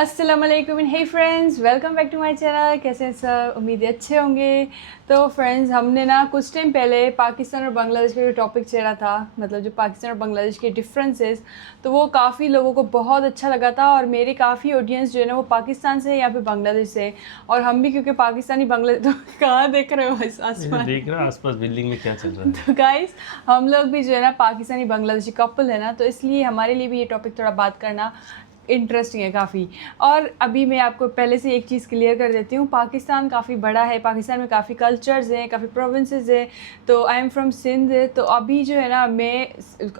अस्सलाम वालेकुम and hey friends, welcome back to my channel. कैसे हैं सब? उम्मीद है अच्छे होंगे। तो फ्रेंड्स, हमने ना कुछ टाइम पहले पाकिस्तान और बांग्लादेश का जो टॉपिक छेड़ा था, मतलब जो पाकिस्तान और बांग्लादेश के डिफरेंसेस, तो वो काफ़ी लोगों को बहुत अच्छा लगा था। और मेरे काफ़ी ऑडियंस जो है ना वो पाकिस्तान से है या फिर बांग्लादेश से है। और हम भी क्योंकि पाकिस्तानी बांग्लादेश तो कहाँ देख रहे हो इस आसमान? देख रहा आसपास बिल्डिंग में क्या चल रहा है। तो गाइस, हम लोग भी जो है ना पाकिस्तानी बांग्लादेशी कपल है ना, तो इसलिए हमारे लिए भी ये टॉपिक थोड़ा बात करना इंटरेस्टिंग है काफ़ी। और अभी मैं आपको पहले से एक चीज़ क्लियर कर देती हूँ, पाकिस्तान काफ़ी बड़ा है, पाकिस्तान में काफ़ी कल्चर्स हैं, काफ़ी प्रोविंसेस हैं। तो आई एम फ्रॉम सिंध। तो अभी जो है ना मैं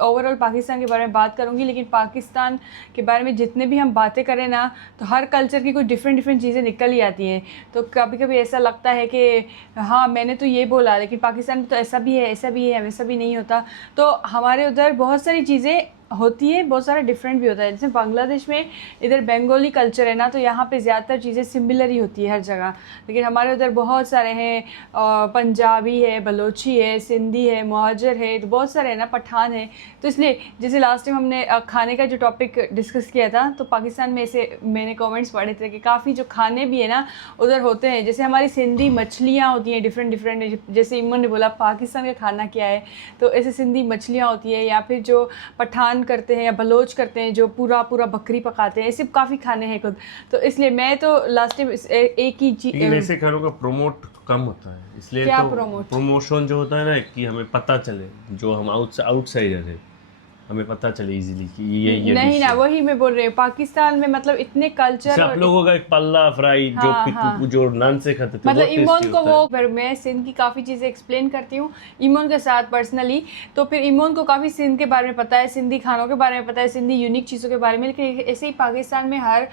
ओवरऑल पाकिस्तान के बारे में बात करूँगी, लेकिन पाकिस्तान के बारे में जितने भी हम बातें करें ना, तो हर कल्चर की कुछ डिफरेंट चीज़ें निकल ही आती हैं। तो कभी कभी ऐसा लगता है कि हाँ मैंने तो ये बोला, लेकिन पाकिस्तान में तो ऐसा भी है, ऐसा भी है, वैसा भी नहीं होता। तो हमारे उधर बहुत सारी चीज़ें होती है, बहुत सारा डिफरेंट भी होता है। जैसे बांग्लादेश में इधर बंगाली कल्चर है ना, तो यहाँ पे ज़्यादातर चीज़ें सिमिलर ही होती है हर जगह। लेकिन हमारे उधर बहुत सारे हैं, पंजाबी है, बलोची है, सिंधी है, मुहाजिर है, तो बहुत सारे हैं ना, पठान है। तो इसलिए जैसे लास्ट टाइम हमने खाने का जो टॉपिक डिस्कस किया था, तो पाकिस्तान में ऐसे मैंने कॉमेंट्स पढ़े थे कि काफ़ी जो खाने भी है ना उधर होते हैं। जैसे हमारी सिंधी मछलियाँ होती हैं डिफरेंट, जैसे इमन ने बोला पाकिस्तान का खाना क्या है, तो ऐसे सिंधी मछलियाँ होती है। या फिर जो पठान करते हैं या बलोच करते हैं जो पूरा बकरी पकाते हैं, ऐसे काफ़ी खाने हैं खुद। तो इसलिए मैं तो लास्ट टाइम एक ही लेकिन ऐसे खानों का प्रमोट कम होता है, इसलिए क्या तो प्रमोशन जो होता है ना, कि हमें पता चले, जो हम आउटसाइडर है, हमें पता चले इजीली कि ये नहीं डिश ना, है। वही मैं बोल रही हूँ, पाकिस्तान में मतलब इतने कल्चर आप लोगों का एक पल्ला फ्राई जो हाँ हाँ, जो नान से खाते थे, मतलब बहुत इमोन टेस्टी को होता वो है। फिर मैं सिंध की काफ़ी चीज़ें एक्सप्लेन करती हूँ इमोन के साथ पर्सनली। तो फिर इमोन को काफ़ी सिंध के बारे में पता है, सिंधी खानों के बारे में पता है, सिंधी यूनिक चीज़ों के बारे में। लेकिन ऐसे ही पाकिस्तान में हर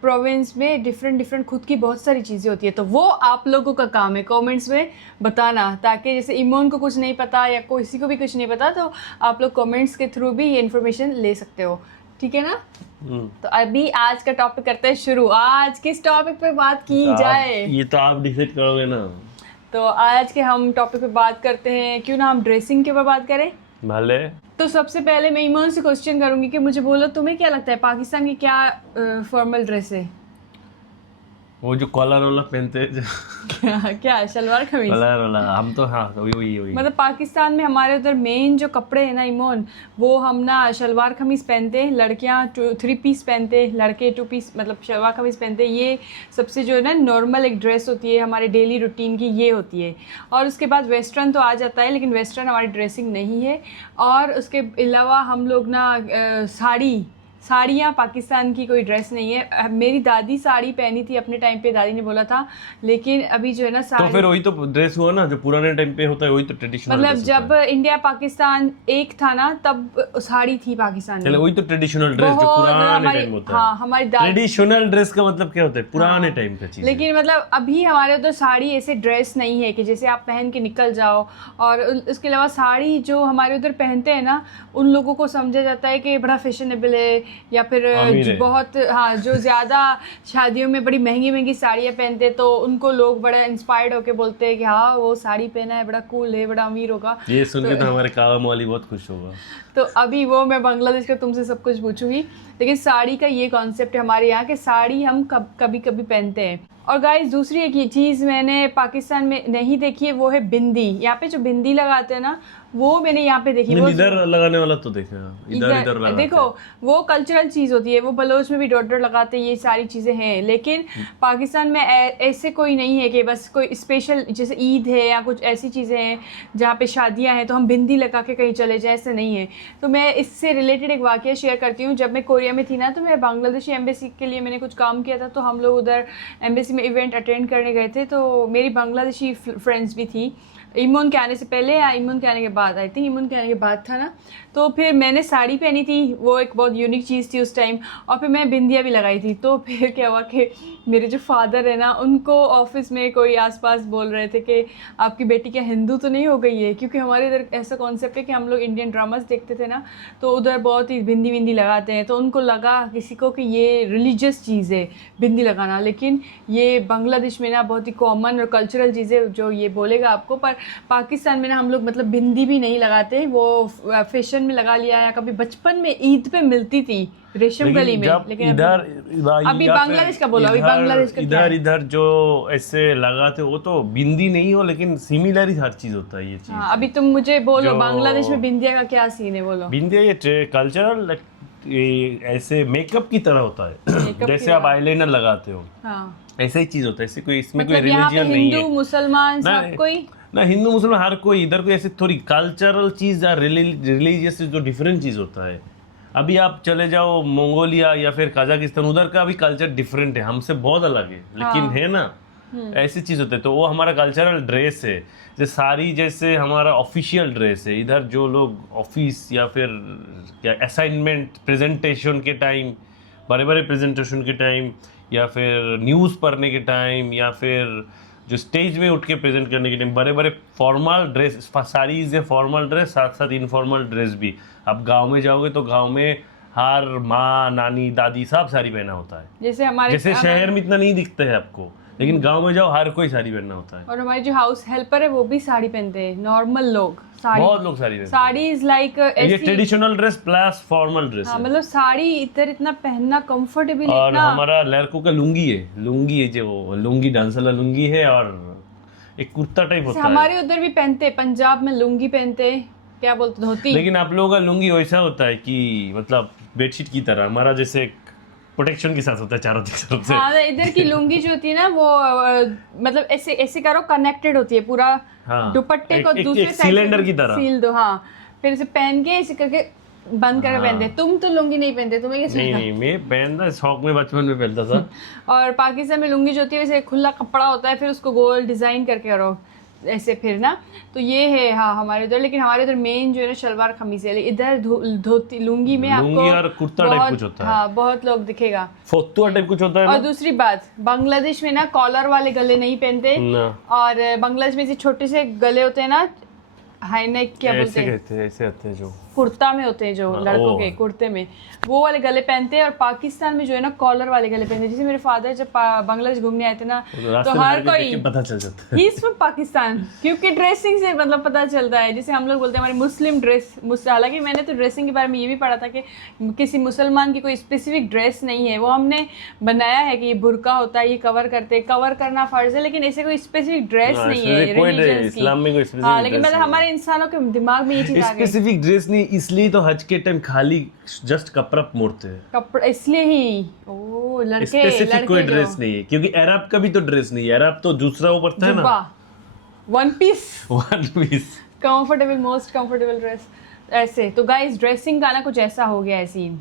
प्रोविंस में डिफरेंट खुद की बहुत सारी चीज़ें होती है। तो वो आप लोगों का काम है कॉमेंट्स में बताना, ताकि जैसे इमोन को कुछ नहीं पता या किसी को भी कुछ नहीं पता, तो आप लोग कॉमेंट्स के थ्रू भी ये इन्फॉर्मेशन ले सकते हो। ठीक है ना? तो अभी आज का टॉपिक करते हैं शुरू। आज किस टॉपिक पे बात की जाए? ये तो आप डिसाइड करोगे ना। तो आज के हम टॉपिक पे बात करते हैं, क्यों ना हम ड्रेसिंग के ऊपर बात करें। भले। तो सबसे पहले मैं ईमान से क्वेश्चन करूंगी कि मुझे बोलो, तुम्हें क्या लगता है पाकिस्तान की क्या फॉर्मल ड्रेस है? वो जो कॉलर वाला पहनते हैं क्या शलवार कमीज? कॉलर वाला, हम तो हाँ वही। मतलब पाकिस्तान में हमारे उधर मेन जो कपड़े हैं ना इमोन, वो हम ना शलवार कमीज़ पहनते हैं, लड़कियाँ 3 पीस पहनते हैं, लड़के 2 पीस मतलब शलवार कमीज़ पहनते हैं। ये सबसे जो है ना नॉर्मल एक ड्रेस होती है हमारे डेली रूटीन की, ये होती है। और उसके बाद वेस्टर्न तो आ जाता है, लेकिन वेस्टर्न हमारी ड्रेसिंग नहीं है। और उसके अलावा हम लोग ना साड़ियाँ पाकिस्तान की कोई ड्रेस नहीं है। मेरी दादी साड़ी पहनी थी अपने टाइम पे, दादी ने बोला था। लेकिन अभी जो है ना तो साड़ी, फिर वही तो ड्रेस हुआ ना जो पुराने टाइम पे होता है, वही तो ट्रेडिशनल मतलब ड्रेस जब होता है। इंडिया पाकिस्तान एक था ना, तब साड़ी थी पाकिस्तान चलो में। वही तो ट्रेडिशनल ड्रेस जो बहुत पुराने हमारी, टाइम होता है। हाँ हमारी दादी। ट्रेडिशनल ड्रेस का मतलब क्या होता है? पुराने हाँ, टाइम का चीज है। लेकिन मतलब अभी हमारे उधर साड़ी ऐसे ड्रेस नहीं है कि जैसे आप पहन के निकल जाओ। और उसके अलावा साड़ी जो हमारे उधर पहनते हैं ना, उन लोगों को समझा जाता है कि बड़ा फैशनेबल है, या फिर आमिर है। बहुत, हाँ, जो ज़्यादा शादियों में बड़ी महंगी साड़ियाँ पहनते हैं, तो उनको लोग बड़ा इंस्पायर्ड होके बोलते हैं कि हाँ वो साड़ी पहना है, बड़ा कूल है, बड़ा अमीर होगा। ये सुन के तो तो हमारे कावा मौली बहुत खुश होगा। तो अभी वो मैं बांग्लादेश का तुमसे सब कुछ पूछूंगी। लेकिन साड़ी का ये कॉन्सेप्ट है हमारे यहाँ कि साड़ी हम कभी कभी पहनते हैं। और गाइस, दूसरी एक ये चीज़ मैंने पाकिस्तान में नहीं देखी है, वो है बिंदी। यहाँ पे जो बिंदी लगाते हैं ना, वो मैंने यहाँ पे देखी। वो इधर लगाने वाला तो देखा, इधर लगाते देखो, वो कल्चरल चीज़ होती है, वो बलोच में भी डॉट लगाते हैं, ये सारी चीज़ें हैं। लेकिन पाकिस्तान में ऐसे कोई नहीं है कि बस कोई स्पेशल, जैसे ईद है या कुछ ऐसी चीज़ें हैं जहाँ पे शादियाँ हैं तो हम बिंदी लगा के कहीं चले जाएं, ऐसे नहीं है। तो मैं इससे रिलेटेड एक वाक़या शेयर करती हूँ। जब मैं कोरिया में थी ना, तो मैं बांग्लादेशी एम्बेसी के लिए मैंने कुछ काम किया था। तो हम लोग उधर एम्बेसी में इवेंट अटेंड करने गए थे। तो मेरी बांग्लादेशी फ्रेंड्स भी थी, इमोन के आने से पहले या इमोन के आने के बाद, आई थिंक इमोन के आने के बाद था ना। तो फिर मैंने साड़ी पहनी थी, वो एक बहुत यूनिक चीज़ थी उस टाइम। और फिर मैं बिंदिया भी लगाई थी। तो फिर क्या हुआ कि मेरे जो फादर है ना, उनको ऑफिस में कोई आसपास बोल रहे थे कि आपकी बेटी क्या हिंदू तो नहीं हो गई है, क्योंकि हमारे इधर ऐसा कॉन्सेप्ट है कि हम लोग इंडियन ड्रामास देखते थे ना, तो उधर बहुत ही बिंदी विंदी लगाते हैं। तो उनको लगा किसी को कि ये रिलीजियस चीज़ है बिंदी लगाना। लेकिन ये बांग्लादेश में ना बहुत ही कॉमन और कल्चरल चीज़ है, जो ये बोलेगा आपको। पर पाकिस्तान में ना हम लोग मतलब बिंदी भी नहीं लगाते, वो फैशन में लगा लिया, या कभी बचपन में ईद पे मिलती थी रेशम गली में, लेकिन इधर अभी बांग्लादेश का बोलो, अभी बांग्लादेश का क्या है? इधर जो ऐसे लगाते वो तो बिंदी नहीं हो, लेकिन सिमिलर ही हर चीज होता है ये चीज। हाँ, अभी तुम मुझे बोलो बांग्लादेश में बिंदिया का क्या सीन है, बोलो। बिंदिया ये कल्चरल ऐसे मेकअप की तरह होता है जैसे आप आईलाइनर लगाते हो, हाँ, ऐसा ही चीज होता है, ऐसे कोई इसमें कोई मतलब यहाँ पे रिलीजियन नहीं है। हिंदू मुसलमान सब कोई ना हिंदू मुसलमान हर कोई, इधर कोई ऐसे थोड़ी कल्चरल चीज या रिलीजियस जो डिफरेंट चीज होता है। अभी आप चले जाओ मंगोलिया या फिर कजाकिस्तान, उधर का भी कल्चर डिफरेंट है, हमसे बहुत अलग है, लेकिन है ना ऐसी चीज होते है। तो वो हमारा कल्चरल ड्रेस है, जैसे साड़ी जैसे हमारा ऑफिशियल ड्रेस है। इधर जो लोग ऑफिस या फिर क्या असाइनमेंट प्रेजेंटेशन के टाइम, बड़े बड़े प्रेजेंटेशन के टाइम, या फिर न्यूज़ पढ़ने के टाइम, या फिर जो स्टेज में उठ के प्रेजेंट करने के टाइम बड़े बड़े फॉर्मल ड्रेस, सारी इज ए फॉर्मल ड्रेस, साथ साथ इनफॉर्मल ड्रेस भी। अब गांव में जाओगे तो गांव में हर माँ नानी दादी सब साड़ी पहना होता है, जैसे शहर में इतना नहीं दिखता है आपको, लेकिन गांव में जाओ हर कोई साड़ी पहनना होता है। और हमारे जो हाउस हेल्पर है वो भी साड़ी पहनते हैं, नॉर्मल लोग साड़ी, बहुत लोग साड़ी पहनते हैं। साड़ी इज लाइक ये traditional dress plus formal dress हाँ, है। मतलब साड़ी इधर इतना पहनना कंफर्टेबल और इतना। हमारा लड़कों का लुंगी है जो लुंगी डांस वाला लुंगी है, और एक कुर्ता टाइप होता है। हमारे उधर भी पहनते हैं, पंजाब में लुंगी पहनते हैं, क्या बोलते धोती। लेकिन आप लोगों का लुंगी वैसा होता है कि मतलब बेडशीट की तरह, हमारा जैसे प्रोटेक्शन के साथ होता है चारों तरफ से। हाँ, इधर की लुंगी जो होती है ना वो मतलब ऐसे ऐसे करो कनेक्टेड होती है पूरा, हाँ, दुपट्टे को दूसरे साइड सिलेंडर की तरह सील दो, हाँ, फिर इसे पहन के ऐसे करके बंद करके पहनते। तुम तो लुंगी नहीं पहनते, तुम्हें कैसे? नहीं मैं पहनता शौक में, बचपन में पहनता था। और पाकिस्तान में लुंगी जो होती है वैसे खुला कपड़ा होता है, फिर उसको गोल डिजाइन करके करो ऐसे फिर ना, तो ये है हाँ हमारे उधर। लेकिन हमारे उधर मेन जो है ना शलवार कमीज है, इधर धोती लुंगी में आपको लुंगी और कुर्ता टाइप कुछ होता है। हाँ, बहुत लोग दिखेगा, फोतुआ टाइप कुछ होता है। और दूसरी बात बांग्लादेश में ना कॉलर वाले गले नहीं पहनते, और बांग्लादेश में जो छोटे से गले होते हैं ना, हाई नेक क्या बोलते हैं, ऐसे होते हैं जो कुर्ता में होते हैं जो लड़कों के कुर्ते में, वो वाले गले पहनते हैं। और पाकिस्तान में जो है ना कॉलर वाले गले पहनते हैं। जैसे मेरे फादर जब बांग्लादेश घूमने आए थे ना, तो हर कोई पता चल जाता है ही इज फ्रॉम पाकिस्तान, क्योंकि ड्रेसिंग से मतलब पता चलता है। जैसे हम लोग बोलते हैं हमारी मुस्लिम ड्रेस, हालांकि मैंने तो ड्रेसिंग के बारे में ये भी पढ़ा था कि किसी मुसलमान की कोई स्पेसिफिक ड्रेस नहीं है, वो हमने बनाया है कि ये बुर्का होता है, ये कवर करते, कवर करना फर्ज है, लेकिन ऐसे कोई स्पेसिफिक ड्रेस नहीं है रिलीजन की। हाँ, लेकिन मतलब हमारे इंसानों के दिमाग में ये चीज आ गई, स्पेसिफिक ड्रेस नहीं, इसलिए तो हज के टाइम खाली जस्ट कपड़ा मोड़ते हैं, कपड़ा इसलिए ही। ओ लड़के स्पेसिफिक कोई ड्रेस नहीं है, क्योंकि अरब का भी तो ड्रेस नहीं है, अरब तो दूसरा वो पड़ता है ना, one piece comfortable, most comfortable dress ऐसे। तो गाइस ड्रेसिंग का ना कुछ ऐसा हो गया है सीन।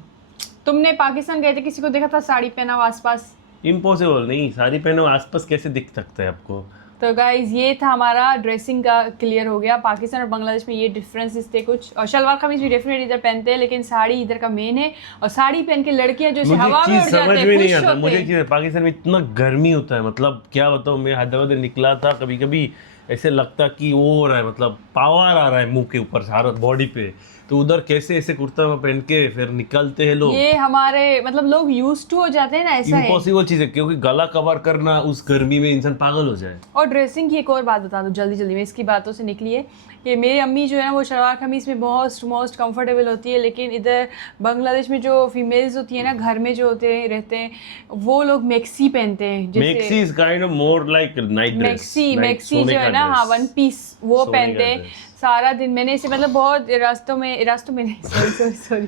तुमने पाकिस्तान गए थे, किसी को देखा था साड़ी पहना हुआ आसपास? इम्पॉसिबल, नहीं साड़ी पहनो आसपास कैसे दिख सकता है आपको। तो गाइज ये था हमारा ड्रेसिंग का क्लियर हो गया। पाकिस्तान और बांग्लादेश में ये डिफरेंसेस थे कुछ, और शलवार कमीज भी डेफिनेटली इधर पहनते हैं, लेकिन साड़ी इधर का मेन है। और साड़ी पहन के लड़कियां जो हवा में उड़ जाते हैं, खुश होते हैं। मुझे पाकिस्तान में इतना गर्मी होता है, मतलब क्या बताऊँ, मैं हैदराबाद निकला था, कभी कभी ऐसे लगता कि वो हो रहा है, मतलब पावर आ रहा है मुंह के ऊपर सारा बॉडी पे। तो उधर कैसे ऐसे कुर्ता पहन के फिर निकलते हैं लोग, ये हमारे मतलब लोग यूज्ड टू हो जाते हैं ना, ऐसा है। इम्पॉसिबल चीज है, क्योंकि गला कवर करना उस गर्मी में इंसान पागल हो जाए। और ड्रेसिंग की एक और बात बता दूं जल्दी जल्दी में, इसकी बातों से निकली है कि मेरी अम्मी जो है ना वो शलवार कमीज में मोस्ट कंफर्टेबल होती है, लेकिन इधर बांग्लादेश में जो फीमेल्स होती है ना घर में जो रहते हैं, वो लोग मैक्सी पहनते हैं। Maxi is kind of more like night dress. Maxi जो है ना, हाँ, वन पीस वो पहनते हैं सारा दिन। मैंने इसे मतलब बहुत रास्तों में सॉरी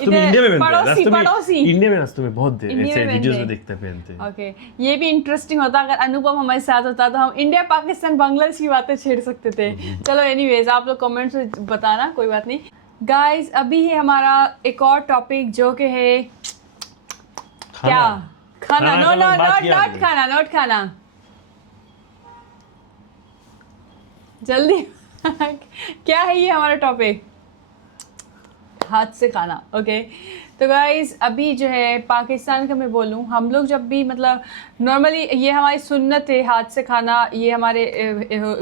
इंडिया में पड़ोसी इंडिया में रास्तों में बहुत ऐसे वीडियोस में देखते हैं पहनते हैं। ओके, ये भी इंटरेस्टिंग होता। अगर अनुपम हमारे साथ होता तो हम इंडिया पाकिस्तान बांग्लादेश की बातें छेड़ सकते थे। चलो एनीवेज, आप लोग कमेंट्स में बताना, कोई बात नहीं। गाइस अभी है हमारा एक और टॉपिक जो कि है क्या, खाना। नॉट खाना जल्दी क्या है ये हमारा टॉपिक? हाथ से खाना। ओके, तो गाइज अभी जो है पाकिस्तान का मैं बोलूँ, हम लोग जब भी मतलब नॉर्मली ये हमारी सुन्नत है हाथ से खाना, ये हमारे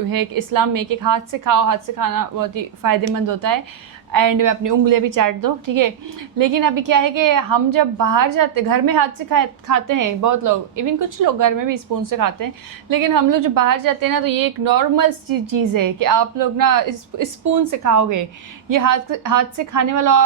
है कि इस्लाम में कि हाथ से खाओ, हाथ से खाना बहुत ही फ़ायदेमंद होता है। एंड में अपनी उंगलियां भी चाट दो, ठीक है। लेकिन अभी क्या है कि हम जब बाहर जाते, घर में हाथ से खाते हैं बहुत लोग, इवन कुछ लोग घर में भी स्पून से खाते हैं, लेकिन हम लोग जब बाहर जाते हैं ना तो ये एक नॉर्मल चीज़ है कि आप लोग ना स्पून से खाओगे। ये हाथ से खाने वाला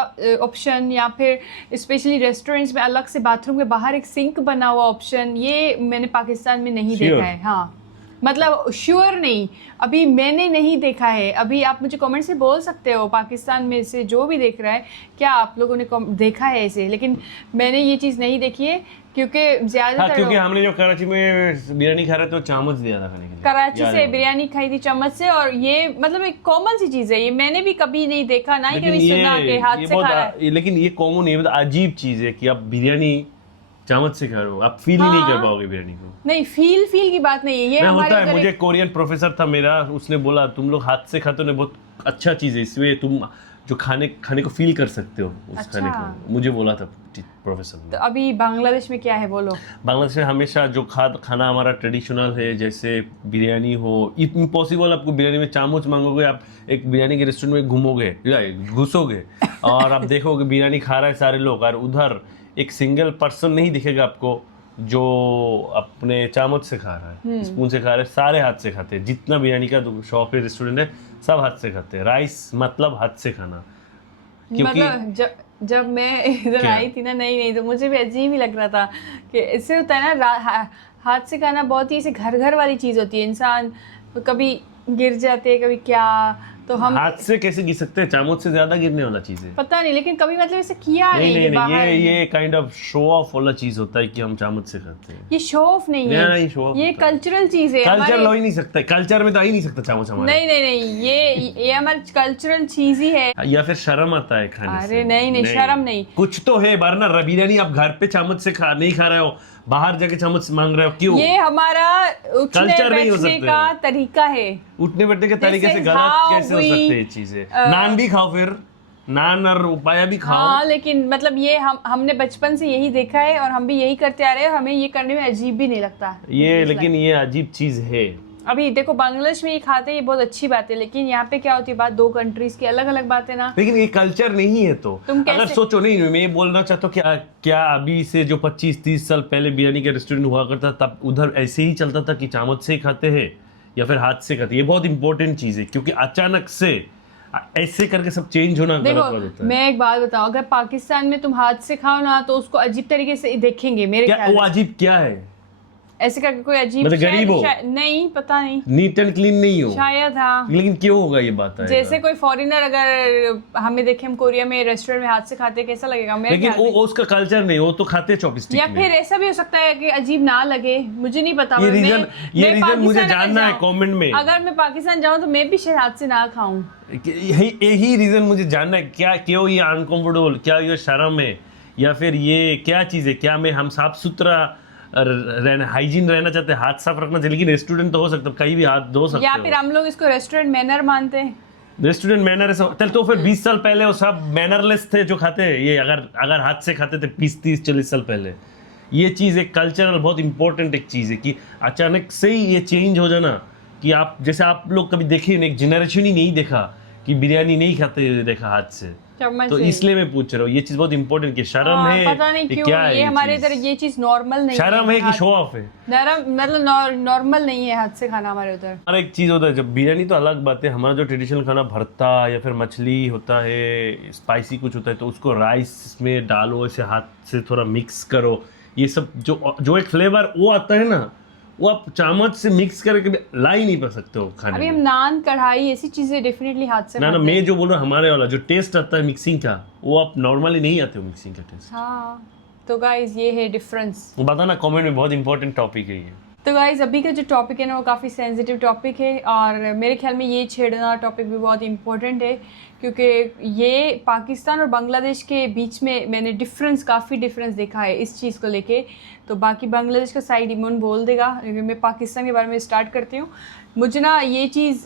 ऑप्शन, या फिर स्पेशली रेस्टोरेंट्स में अलग से बाथरूम के बाहर एक सिंक बना हुआ ऑप्शन, ये मैंने पाकिस्तान में नहीं देखा है। हाँ, मतलब श्योर नहीं, अभी मैंने नहीं देखा है। अभी आप मुझे कमेंट से बोल सकते हो, पाकिस्तान में से जो भी देख रहा है, क्या आप लोगों ने देखा है ऐसे, लेकिन मैंने ये चीज़ नहीं देखी है क्योंकि ज़्यादातर क्योंकि हमने जो कराची में बिरयानी खा रहे थे वो चामच दिया था खाने के लिए, कराची से बिरयानी खाई थी चम्मच से, और ये मतलब एक कॉमन सी चीज़ है, ये मैंने भी कभी नहीं देखा, ना ही कभी सुना कि हाथ से खा रहा है। लेकिन ये कॉमन है, मतलब अजीब चीज़ है कि आप बिरयानी चम्मच से खा रहे हो, आप फील ही नहीं कर पाओगे बिरयानी को। नहीं, फील की बात नहीं है ये। होता है, मुझे कोरियन प्रोफेसर था मेरा, उसने बोला तुम लोग हाथ से खाते हो, बहुत अच्छा चीज़ है, इसमें तुम जो खाने को फील कर सकते हो उस खाने को, मुझे बोला था प्रोफेसर ने। तो अभी बांग्लादेश में क्या है बोलो? बांग्लादेश में हमेशा जो खाना हमारा ट्रेडिशनल है, जैसे बिरयानी हो, इम्पॉसिबल आपको बिरयानी में चामच मांगोगे, आप एक बिरयानी के रेस्टोरेंट में घुसोगे और आप देखोगे बिरयानी खा रहा है सारे लोग, और उधर एक सिंगल पर्सन नहीं दिखेगा आपको जो अपने चामच से खा रहा है, स्पून से खा रहा है, सारे हाथ से खाते हैं। जितना बिरयानी का शॉप है, रेस्टोरेंट है, सब हाथ से खाते हैं। राइस मतलब हाथ से खाना, क्योंकि मतलब जब मैं इधर आई थी ना, नहीं तो मुझे भी अजीब ही लग रहा था कि इससे होता है ना, हाथ से खाना बहुत ही ऐसे घर वाली चीज़ होती है। इंसान कभी गिर जाते हैं, कभी क्या, तो हम हाथ से कैसे गिर सकते हैं? चामच से ज्यादा गिरने वाला चीज है। पता नहीं, लेकिन कभी मतलब ऐसे किया नहीं, ये काइंड ऑफ शो ऑफ वाला चीज होता है कि हम चामच से खाते हैं। ये शो ऑफ नहीं है, ये कल्चरल चीज है। कल्चर लो ही नहीं सकता, कल्चर में तो आ ही नहीं सकता चामच हमारा। नहीं, ये हमारी कल्चरल चीज ही है। या फिर शर्म आता है खाने से? अरे नहीं, शर्म नहीं, कुछ तो है। वरना बिरयानी आप घर पे चामच से नहीं खा रहे हो, बाहर जाके चम्मच मांग रहे हो, क्यों? ये हमारा उठने बैठने का तरीका है। उठने बैठने के तरीके से गलत कैसे हो सकते हैं चीजें? नान भी खाओ, फिर नान और उपाया भी खाओ। हाँ, लेकिन मतलब ये हमने बचपन से यही देखा है और हम भी यही करते आ रहे हैं, और हमें ये करने में अजीब भी नहीं लगता ये, लेकिन ये अजीब चीज है। अभी देखो बांग्लादेश में ये खाते हैं, ये बहुत अच्छी बात है, लेकिन यहाँ पे क्या होती है बात, दो कंट्रीज की अलग अलग बात है ना। लेकिन ये कल्चर नहीं है, तो तुम अगर सोचो, नहीं मैं ये बोलना चाहता हूँ कि क्या अभी से जो 25-30 साल पहले बिरयानी का रेस्टोरेंट हुआ करता, तब उधर ऐसे ही चलता था कि चामच से खाते हैं या फिर हाथ से खाते? ये बहुत इंपॉर्टेंट चीज है, क्योंकि अचानक से ऐसे करके सब चेंज होना गलत बात होता है। मैं एक बात बताऊं, अगर पाकिस्तान में तुम हाथ से खाओ ना तो उसको अजीब तरीके से देखेंगे मेरे ख्याल। वो अजीब क्या है? ऐसे करके कोई अजीब, मतलब गरीब हो? नहीं, पता नहीं, नीट एंड क्लीन नहीं हो शायद। हाँ, लेकिन क्यों होगा ये बात है? जैसे कोई फॉरेनर अगर हमें देखे, हम कोरिया में रेस्टोरेंट में हाथ से खाते, कैसा लगेगा? लेकिन वो उसका कल्चर नहीं, वो तो खाते चॉपस्टिक या फिर ऐसा भी हो सकता है कि अजीब ना लगे, मुझे नहीं पता। ये रीजन मुझे जानना है कमेंट में। अगर मैं पाकिस्तान जाऊं तो मैं भी शायद हाथ से ना खाऊं। यही रीजन मुझे जानना है, क्या क्यों ये अनकंफर्टेबल, क्या ये शर्म है, या फिर ये क्या चीज़ है? क्या हम साफ सुथरा हाइजीन रहना चाहते हैं, हाथ साफ रखना चाहिए? लेकिन रेस्टोरेंट तो हो सकता है कहीं भी हाथ धो सकते हो, या फिर हम लोग इसको रेस्टोरेंट मैनर मानते हैं। रेस्टोरेंट मैनर तो फिर 20 साल पहले वो सब मैनरलेस थे जो खाते हैं ये, अगर हाथ से खाते थे 20-30-40 साल पहले। ये चीज़ एक कल्चरल बहुत इंपॉर्टेंट एक चीज़ है कि अचानक से ही ये चेंज हो जाना, कि आप जैसे आप लोग कभी देखे, एक जनरेशन ही नहीं देखा कि बिरयानी नहीं खाते देखा हाथ से, तो इसलिए मैं पूछ रहा हूँ। ये चीज बहुत इंपॉर्टेंट कि शर्म है, पता नहीं क्यों क्या है ये हमारे इधर ये चीज नॉर्मल नहीं है। शर्म है कि शो ऑफ है? मतलब नॉर्मल नहीं है हाथ से खाना हमारे उधर। हमारा एक चीज होता है, जब बिरयानी तो अलग बात है, हमारा जो ट्रेडिशनल खाना भरता या फिर मछली होता है, स्पाइसी कुछ होता है, तो उसको राइस में डालो, ऐसे हाथ से थोड़ा मिक्स करो, ये सब जो एक फ्लेवर वो आता है ना, वो आप चामच से मिक्स करके ला ही नहीं पा सकते हो खाने अभी में। हम नान, कढ़ाई, ऐसी चीजें डेफिनेटली हाथ से ना, मैं जो बोल रहा हूँ हमारे वाला जो टेस्ट आता है मिक्सिंग का, वो आप नॉर्मली नहीं आते हो मिक्सिंग का टेस्ट। हाँ, तो गाइस ये है डिफरेंस। बताना कमेंट में, बहुत इंपॉर्टेंट टॉपिक है ये। तो गाइस अभी का जो टॉपिक है ना वो काफ़ी सेंसिटिव टॉपिक है, और मेरे ख्याल में ये छेड़ना टॉपिक भी बहुत इंपॉर्टेंट है, क्योंकि ये पाकिस्तान और बांग्लादेश के बीच में मैंने काफ़ी डिफरेंस देखा है इस चीज़ को लेके। तो बाकी बांग्लादेश का साइड इमोन बोल देगा, लेकिन मैं पाकिस्तान के बारे में स्टार्ट करती हूँ। मुझे ना ये चीज़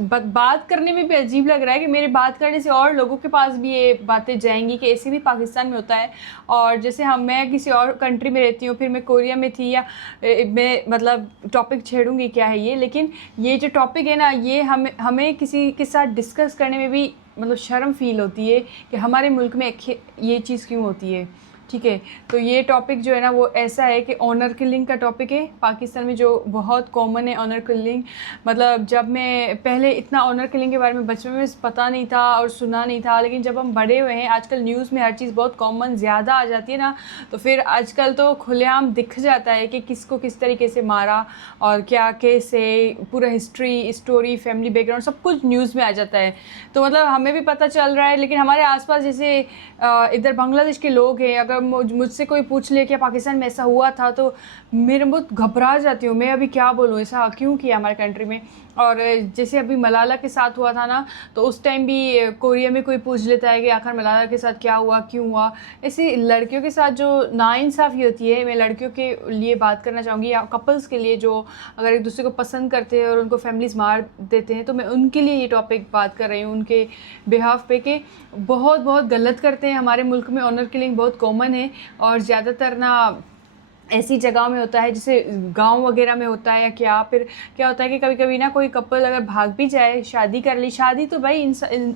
बात करने में भी अजीब लग रहा है कि मेरे बात करने से और लोगों के पास भी ये बातें जाएंगी कि ऐसे भी पाकिस्तान में होता है। और जैसे मैं किसी और कंट्री में रहती हूँ, फिर मैं कोरिया में थी, या मैं मतलब टॉपिक छेड़ूंगी क्या है ये, लेकिन ये जो टॉपिक है ना, ये हमें किसी के साथ डिस्कस करने में भी मतलब शर्म फील होती है कि हमारे मुल्क में ये चीज़ क्यों होती है। ठीक है, तो ये टॉपिक जो है ना वो ऐसा है कि ऑनर किलिंग का टॉपिक है पाकिस्तान में, जो बहुत कॉमन है ऑनर किलिंग। मतलब जब मैं पहले इतना ऑनर किलिंग के बारे में बचपन में पता नहीं था और सुना नहीं था, लेकिन जब हम बड़े हुए हैं आजकल न्यूज़ में हर चीज़ बहुत कॉमन ज़्यादा आ जाती है ना, तो फिर आजकल तो खुलेआम दिख जाता है कि किसको किस तरीके से मारा और क्या कैसे, पूरा हिस्ट्री, स्टोरी, फैमिली बैकग्राउंड सब कुछ न्यूज़ में आ जाता है। तो मतलब हमें भी पता चल रहा है, लेकिन हमारे आसपास जैसे इधर बांग्लादेश के लोग हैं, अगर मुझसे कोई पूछ ले कि पाकिस्तान में ऐसा हुआ था तो मेरे बहुत घबरा जाती हूँ, मैं अभी क्या बोलूँ, ऐसा क्यों किया हमारे कंट्री में। और जैसे अभी मलाला के साथ हुआ था ना, तो उस टाइम भी कोरिया में कोई पूछ लेता है कि आखिर मलाला के साथ क्या हुआ, क्यों हुआ। ऐसे लड़कियों के साथ जो नाइंसाफ़ी होती है, मैं लड़कियों के लिए बात करना चाहूँगी, या कपल्स के लिए जो अगर एक दूसरे को पसंद करते हैं और उनको फैमिलीज़ मार देते हैं, तो मैं उनके लिए ये टॉपिक बात कर रही हूँ, उनके बिहाफ पे, कि बहुत बहुत गलत करते हैं। हमारे मुल्क में ऑनर किलिंग बहुत कॉमन है और ज़्यादातर ना ऐसी जगहों में होता है, जैसे गांव वगैरह में होता है, या फिर क्या होता है कि कभी कभी ना कोई कपल अगर भाग भी जाए, शादी कर ली, शादी तो भाई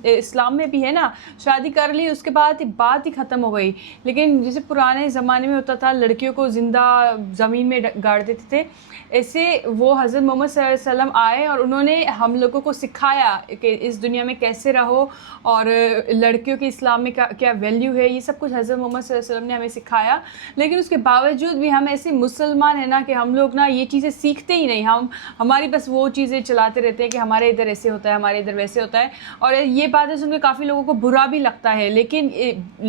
इस्लाम में भी है ना, शादी कर ली उसके बाद बात ही ख़त्म हो गई। लेकिन जैसे पुराने ज़माने में होता था, लड़कियों को ज़िंदा ज़मीन में गाड़ देते थे, ऐसे वो हज़रत मोहम्मद सल्लल्लाहु अलैहि वसल्लम आए और उन्होंने हम लोगों को सिखाया कि इस दुनिया में कैसे रहो और लड़कियों की इस्लाम में क्या वैल्यू है, ये सब कुछ हज़रत मोहम्मद सल्लल्लाहु अलैहि वसल्लम ने हमें सिखाया। लेकिन उसके बावजूद भी हम ऐसे मुसलमान हैं ना कि हम लोग ना ये चीज़ें सीखते ही नहीं, हमारी बस वो चीज़ें चलाते रहते हैं कि हमारे इधर ऐसे होता है, हमारे इधर वैसे होता है। और ये बातें सुनकर काफ़ी लोगों को बुरा भी लगता है, लेकिन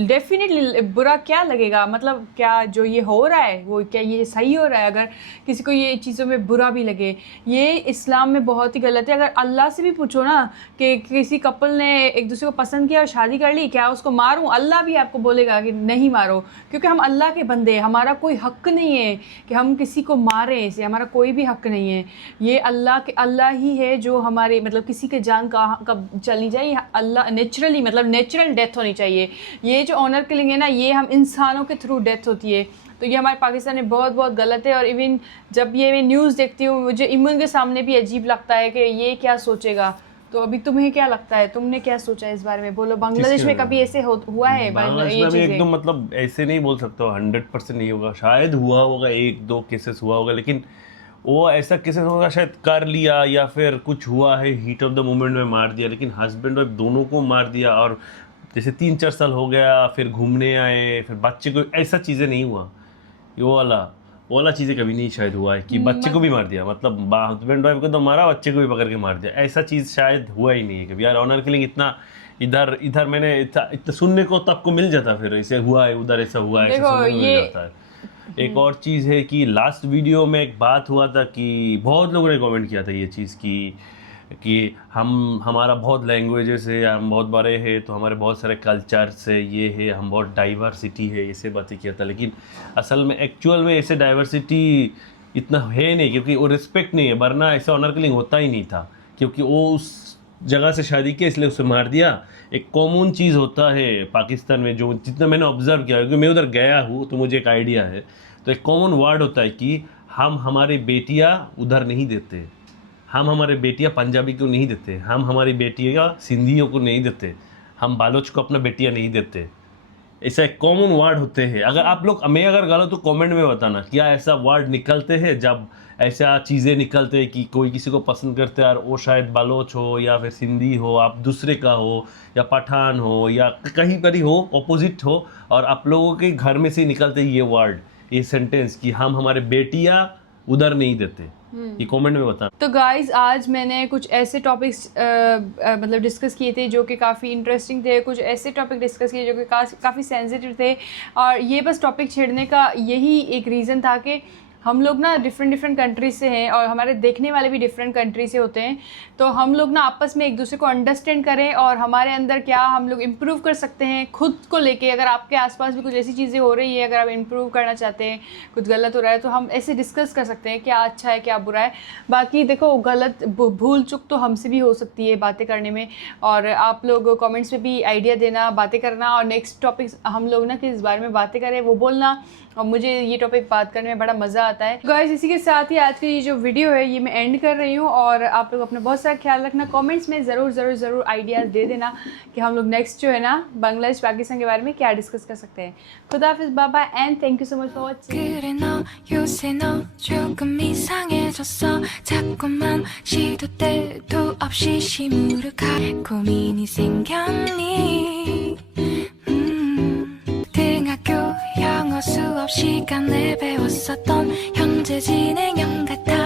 डेफिनेटली बुरा क्या लगेगा, मतलब क्या जो ये हो रहा है वो क्या ये सही हो रहा है? अगर किसी को ये चीज़ों में बुरा भी लगे, ये इस्लाम में बहुत ही गलत है। अगर अल्लाह से भी पूछो ना कि किसी कपल ने एक दूसरे को पसंद किया और शादी कर ली, क्या उसको मारूं? अल्लाह भी आपको बोलेगा कि नहीं मारो, क्योंकि हम अल्लाह के बंदे हैं, हमारा कोई हक नहीं है कि हम किसी को मारें, ऐसे हमारा कोई भी हक नहीं है। ये अल्लाह ही है जो हमारे मतलब किसी के जान कब चली जाए, अल्लाह नेचुरली, मतलब नेचुरल डेथ होनी चाहिए। ये जो ऑनर किलिंग है ना, ये हम इंसानों के थ्रू डेथ होती है, तो ये हमारे पाकिस्तान में बहुत बहुत गलत है। और इवन जब ये मैं न्यूज़ देखती हूँ, मुझे इमन के सामने भी अजीब लगता है कि ये क्या सोचेगा। तो अभी तुम्हें क्या लगता है, तुमने क्या सोचा है इस बारे में? बोलो, बांग्लादेश में कभी ऐसे हुआ है? बांग्लादेश में अभी एकदम मतलब ऐसे नहीं बोल सकता हूँ, 100% नहीं होगा, शायद हुआ होगा, 1-2 केसेस हुआ होगा, लेकिन वो ऐसा केसेस होगा शायद कर लिया या फिर कुछ हुआ है हीट ऑफ द मोमेंट में मार दिया, लेकिन हस्बैंड वाइफ दोनों को मार दिया और जैसे 3-4 साल हो गया फिर घूमने आए फिर बच्चे को, ऐसा चीज़ें नहीं हुआ। ये वो वाला चीज़ें कभी नहीं शायद हुआ है कि बच्चे को भी मार दिया, मतलब हस्बैंड वाइफ को तो मारा, बच्चे को भी पकड़ के मार दिया, ऐसा चीज़ शायद हुआ ही नहीं है कभी यार। ऑनर किलिंग इतना इधर मैंने इतना सुनने को तब को मिल जाता, फिर ऐसे हुआ है, उधर ऐसा हुआ है, ऐसा सुनने को मिल जाता है। एक और चीज़ है कि लास्ट वीडियो में एक बात हुआ था कि बहुत लोगों ने कमेंट किया था ये चीज़ कि हमारा बहुत लैंग्वेजेस है, हम बहुत बड़े हैं, तो हमारे बहुत सारे कल्चर्स है, ये है, हम बहुत डाइवर्सिटी है, ऐसे बातें किया था। लेकिन असल में एक्चुअल में ऐसे डाइवर्सिटी इतना है नहीं, क्योंकि वो रिस्पेक्ट नहीं है, वरना ऐसा ऑनर किलिंग होता ही नहीं था, क्योंकि वो उस जगह से शादी की इसलिए उसे मार दिया। एक कॉमन चीज़ होता है पाकिस्तान में, जो जितना मैंने ऑब्जर्व किया, क्योंकि मैं उधर गया हूँ तो मुझे एक आइडिया है। तो एक कॉमन वर्ड होता है कि हम हमारी बेटियाँ उधर नहीं देते, हम हमारे बेटियाँ पंजाबी को नहीं देते, हम हमारी बेटियाँ सिंधियों को नहीं देते, हम बालोच को अपना बेटियाँ नहीं देते। ऐसा एक कॉमन वर्ड होते हैं। अगर आप लोग, मैं अगर गलत तो कमेंट में बताना, क्या ऐसा वर्ड निकलते हैं जब ऐसा चीज़ें निकलते हैं कि कोई किसी को पसंद करते हैं और वो शायद बालोच हो या फिर सिंधी हो, आप दूसरे का हो या पठान हो या कहीं पर ही हो, अपोजिट हो, और आप लोगों के घर में से निकलते हैं ये वर्ड, ये सेंटेंस कि हम हमारे बेटियाँ उधर नहीं देते, ये कमेंट में बता। तो गाइज, आज मैंने कुछ ऐसे टॉपिक्स मतलब डिस्कस किए थे जो कि काफ़ी इंटरेस्टिंग थे, कुछ ऐसे टॉपिक डिस्कस किए जो कि काफ़ी सेंसिटिव थे, और ये बस टॉपिक छेड़ने का यही एक रीज़न था कि हम लोग ना डिफरेंट कंट्रीज से हैं और हमारे देखने वाले भी डिफरेंट कंट्री से होते हैं, तो हम लोग ना आपस में एक दूसरे को अंडरस्टैंड करें और हमारे अंदर क्या हम लोग इम्प्रूव कर सकते हैं खुद को लेके। अगर आपके आसपास भी कुछ ऐसी चीज़ें हो रही है, अगर आप इम्प्रूव करना चाहते हैं, कुछ गलत हो रहा है, तो हम ऐसे डिस्कस कर सकते हैं क्या अच्छा है क्या बुरा है। बाकी देखो, गलत भूल चूक तो हमसे भी हो सकती है बातें करने में, और आप लोग कमेंट्स में भी आइडिया देना, बातें करना, और नेक्स्ट टॉपिक हम लोग ना किस बारे में बातें करें वो बोलना। और मुझे ये टॉपिक बात करने में बड़ा मज़ा आता है। गाइस इसी के साथ ही आज की ये जो वीडियो है ये मैं एंड कर रही हूँ, और आप लोग अपना बहुत सारा ख्याल रखना। कमेंट्स में ज़रूर आइडियाज़ दे देना कि हम लोग नेक्स्ट जो है ना बांग्लादेश पाकिस्तान के बारे में क्या डिस्कस कर सकते हैं। खुदा हाफिज़, bye bye and thank you so much for watching. 그래 너 요새 너 조금 이상해졌어 자꾸만 시도 때도 없이 시무룩할 고민이 생겼니 등학교 영어 수업 시간에 배웠었던 현재 진행형 같아